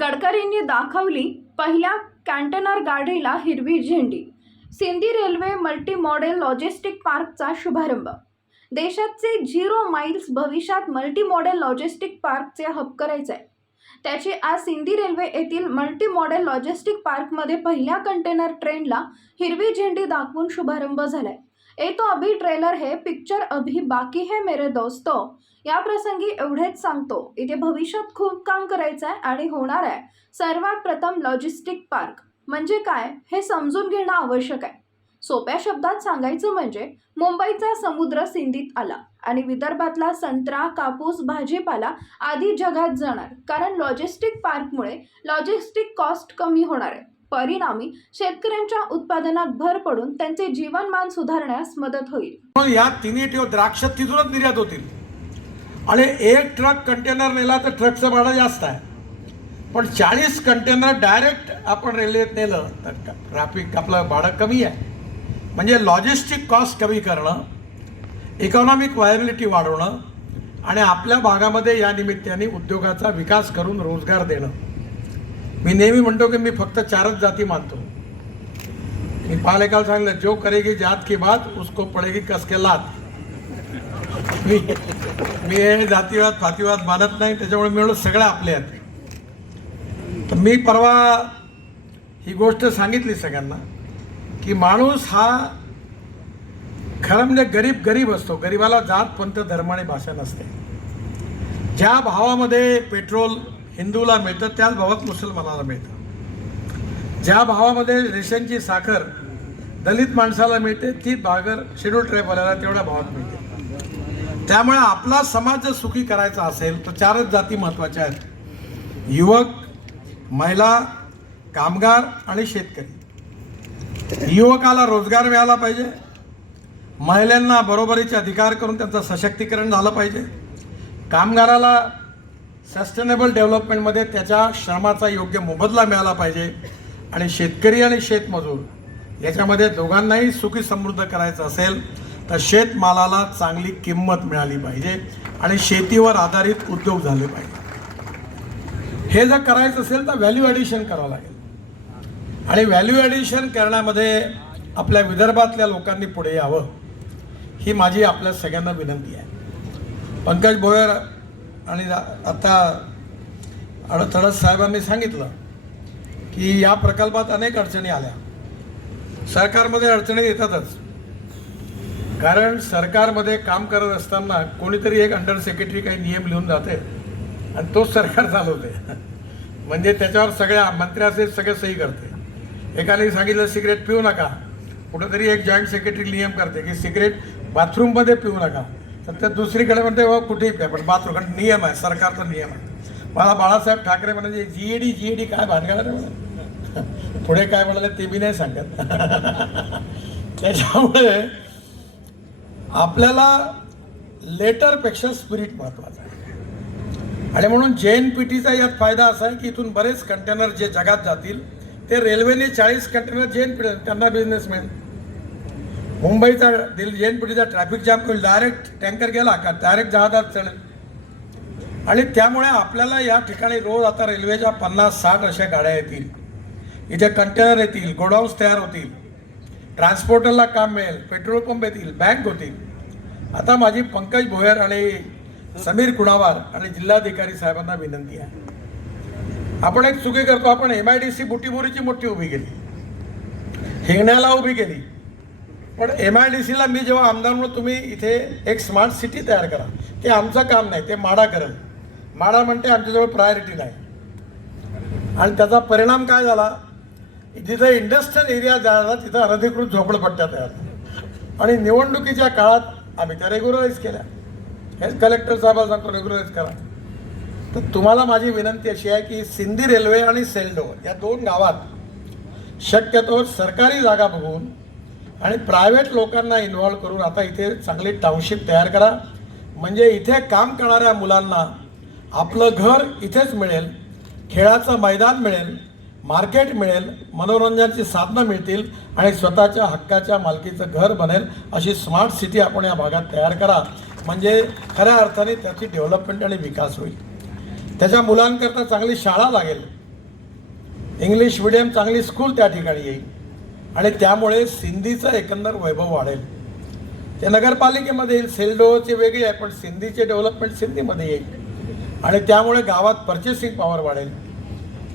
गडकरींनी दाखवली पहिल्या कॅन्टेनर गाडीला हिरवी झेंडी. Sindi railway multi modal logistic पार्कचा शुभारंभ. देशाचे झिरो माइल्स भविष्यात मल्टी मॉडेल लॉजिस्टिक पार्कचे हब करायचे आहे त्याची आज सिंधी रेल्वे येथील मल्टी मॉडेल लॉजिस्टिक पार्कमध्ये पहिल्या कंटेनर ट्रेनला हिरवी झेंडी दाखवून शुभारंभ झालाय. ए तो अभी ट्रेलर है पिक्चर अभी बाकी है मेरे दोस्तो. या प्रसंगी एवढेच सांगतो. इथे भविष्यात खूप काम करायचं आहे आणि होणार आहे. सर्वात प्रथम लॉजिस्टिक पार्क म्हणजे काय? हे समजून घेणं आवश्यक आहे. सोप्या शब्दात सांगायचं म्हणजे मुंबईचा समुद्र सिंधीत आला आणि विदर्भातला संत्रा कापूस भाजीपाला आधी जगात जाणार. कारण लॉजिस्टिक पार्कमुळे लॉजिस्टिक कॉस्ट कमी होणार आहे. परिणामी शेतकऱ्यांच्या उत्पादनात भर पडून त्यांचे जीवनमान सुधारण्यास मदत होईल. या तिन्ही ठेव द्राक्ष तिथूनच निर्यात होतील. आणि एक ट्रक कंटेनर नेला तर ट्रकचं भाडं जास्त आहे. पण चाळीस कंटेनर डायरेक्ट आपण रेल्वेत नेलं तर ट्रॅफिक आपलं भाडं कमी आहे. म्हणजे लॉजिस्टिक कॉस्ट कमी करणं इकॉनॉमिक व्हायबिलिटी वाढवणं आणि आपल्या भागामध्ये या निमित्ताने उद्योगाचा विकास करून रोजगार देणं. मी नेहमी म्हणतो की मी फक्त चारच जाती मानतो. मी पालेकाला सांगलं सांगितलं जो करेगी जात की बात उसको पडेगी कसके लात. मी मी हे जातीवाद फातीवाद मानत नाही त्याच्यामुळे मी सगळ्या आपल्या आपले आहेत तर मी परवा ही गोष्ट सांगितली सगळ्यांना की माणूस हा खरं म्हणजे गरीब गरीब असतो. गरीबाला जात पंत धर्माने भाषा नसते. ज्या भावामध्ये पेट्रोल हिंदूला मिळतं त्याच भावात मुसलमानाला मिळतं. ज्या भावामध्ये रेशनची साखर दलित माणसाला मिळते ती बागर शेड्यूल ट्राईबवाल्याला तेवढ्या भावात मिळते. त्यामुळे आपला समाज जर सुखी करायचा असेल तर चारच जाती महत्त्वाच्या आहेत. युवक महिला कामगार आणि शेतकरी. युवकाला रोजगार मिळाला पाहिजे. महिलांना बरोबरीचे अधिकार करून त्यांचं सशक्तीकरण झालं पाहिजे. कामगाराला सस्टेनेबल डेव्हलपमेंटमध्ये त्याच्या श्रमाचा योग्य मोबदला मिळाला पाहिजे. आणि शेतकरी आणि शेतमजूर याच्यामध्ये दोघांनाही सुखी समृद्ध करायचं असेल तर शेतमालाला चांगली किंमत मिळाली पाहिजे आणि शेतीवर आधारित उद्योग झाले पाहिजे. हे जर करायचं असेल तर व्हॅल्यू ॲडिशन करावं लागेल. आणि व्हॅल्यू ॲडिशन करण्यामध्ये आपल्या विदर्भातल्या लोकांनी पुढे यावं ही माझी आपल्या सगळ्यांना विनंती आहे. पंकज भोयर आणि आता अडथळत साहेबांनी सांगितलं की या प्रकल्पात अनेक अडचणी आल्या. सरकारमध्ये अडचणी येतातच. कारण सरकारमध्ये काम करत असताना कोणीतरी एक अंडर सेक्रेटरी काही नियम लिहून जाते आणि तोच सरकार चालवते. म्हणजे त्याच्यावर सगळ्या मंत्र्याचे सगळे सही करते. एकाने सांगितलं सिगरेट पिऊ नका. कुठंतरी एक जॉईंट सेक्रेटरी नियम करते की सिगरेट बाथरूममध्ये पिऊ नका. तर ते दुसरीकडे म्हणते बाबा कुठेही प्या पण बाथरूम कारण नियम आहे सरकारचा नियम आहे. मला बाळासाहेब ठाकरे म्हणाले जी A D G A D काय भानगड पुढे काय म्हणाले ते बी नाही सांगत. त्याच्यामुळे आपल्याला लेटरपेक्षा स्पिरिट महत्वाचं आहे. आणि म्हणून जे एन पी टीचा यात फायदा असा आहे की इथून बरेच कंटेनर जे जगात जातील ते रेल्वेने चाळीस कंटेनर जे एन पी त्यांना बिझनेस मिळेल. मुंबईचा दिल जे ट्रॅफिक जॅम होईल डायरेक्ट टँकर गेला का? डायरेक्ट जहाजात चढेल आणि त्यामुळे आपल्याला या ठिकाणी रोज आता रेल्वेच्या पन्नास साठ अशा गाड्या येतील. इथे कंटेनर येतील गोडाऊन्स तयार होतील. ट्रान्सपोर्टरला काम मिळेल पेट्रोल पंप येतील बँक होतील. आता माझी पंकज भोयर आणि समीर कुणावार आणि जिल्हाधिकारी साहेबांना विनंती आहे. आपण एक चुकी करतो आपण एम आय डी सी बुटीबोरीची मोठी उभी केली. हिंगण्याला उभी केली. पण एम आय डी सीला मी जेव्हा आमदार म्हणून तुम्ही इथे एक स्मार्ट सिटी तयार करा ते आमचं काम नाही ते माडा करेल. माडा म्हणते आमच्याजवळ प्रायोरिटी नाही. आणि त्याचा परिणाम काय झाला? जिथं इंडस्ट्रियल एरिया झाला तिथं अनधिकृत झोपडपट्ट्या तयार झाल्या. आणि निवडणुकीच्या काळात आम्ही त्या रेग्युलराईज केल्या. हेच कलेक्टर साहेबांना सांगतो रेग्युलराईज करा. तर तुम्हाला माझी विनंती अशी आहे की सिंधी रेल्वे आणि सेल्डो या दोन गावात शक्यतो सरकारी जागा बघून आणि प्रायव्हेट लोकांना इन्व्हॉल्व करून आता इथे चांगली टाउनशिप तयार करा. म्हणजे इथे काम करणाऱ्या मुलांना आपलं घर इथेच मिळेल खेळाचं मैदान मिळेल मार्केट मिळेल मनोरंजनाची साधनं मिळतील आणि स्वतःच्या हक्काच्या मालकीचं घर बनेल अशी स्मार्ट सिटी आपण या भागात तयार करा. म्हणजे खऱ्या अर्थाने त्याची डेव्हलपमेंट आणि विकास होईल. त्याच्या मुलांकरता चांगली शाळा लागेल. इंग्लिश मिडियम चांगली स्कूल त्या ठिकाणी येईल. आणि त्यामुळे सिंधीचं एकंदर वैभव वाढेल. ते नगरपालिकेमध्ये येईल सेल्डोचे वेगळे आहे पण सिंधीचे डेव्हलपमेंट सिंधीमध्ये येईल. आणि त्यामुळे गावात पर्चेसिंग पॉवर वाढेल.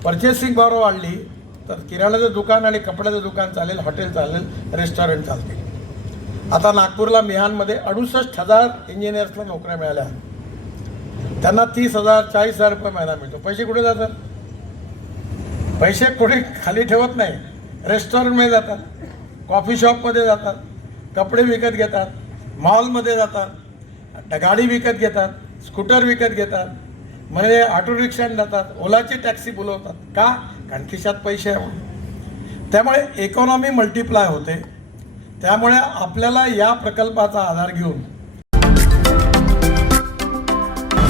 पर्चेसिंग पॉवर वाढली तर किराणाचं दुकान आणि कपड्याचं दुकान चालेल हॉटेल चालेल रेस्टॉरंट चालतील. आता नागपूरला मिहानमध्ये अडुसष्ट हजार इंजिनियर्सला नोकऱ्या मिळाल्या. त्यांना तीस हजार चाळीस हजार रुपये महिना मिळतो. पैसे कुठे जातात? पैसे कुठे खाली ठेवत नाही. रेस्टॉरंटमध्ये जातात कॉफी शॉपमध्ये जातात कपडे विकत घेतात मॉलमध्ये जातात गाडी विकत घेतात स्कूटर विकत घेतात म्हणजे ऑटो रिक्षाने जातात ओलाची टॅक्सी बोलवतात. का? कारण खिशात पैसे आहे म्हणून. त्यामुळे इकॉनॉमी मल्टिप्लाय होते. त्यामुळे आपल्याला या प्रकल्पाचा आधार घेऊन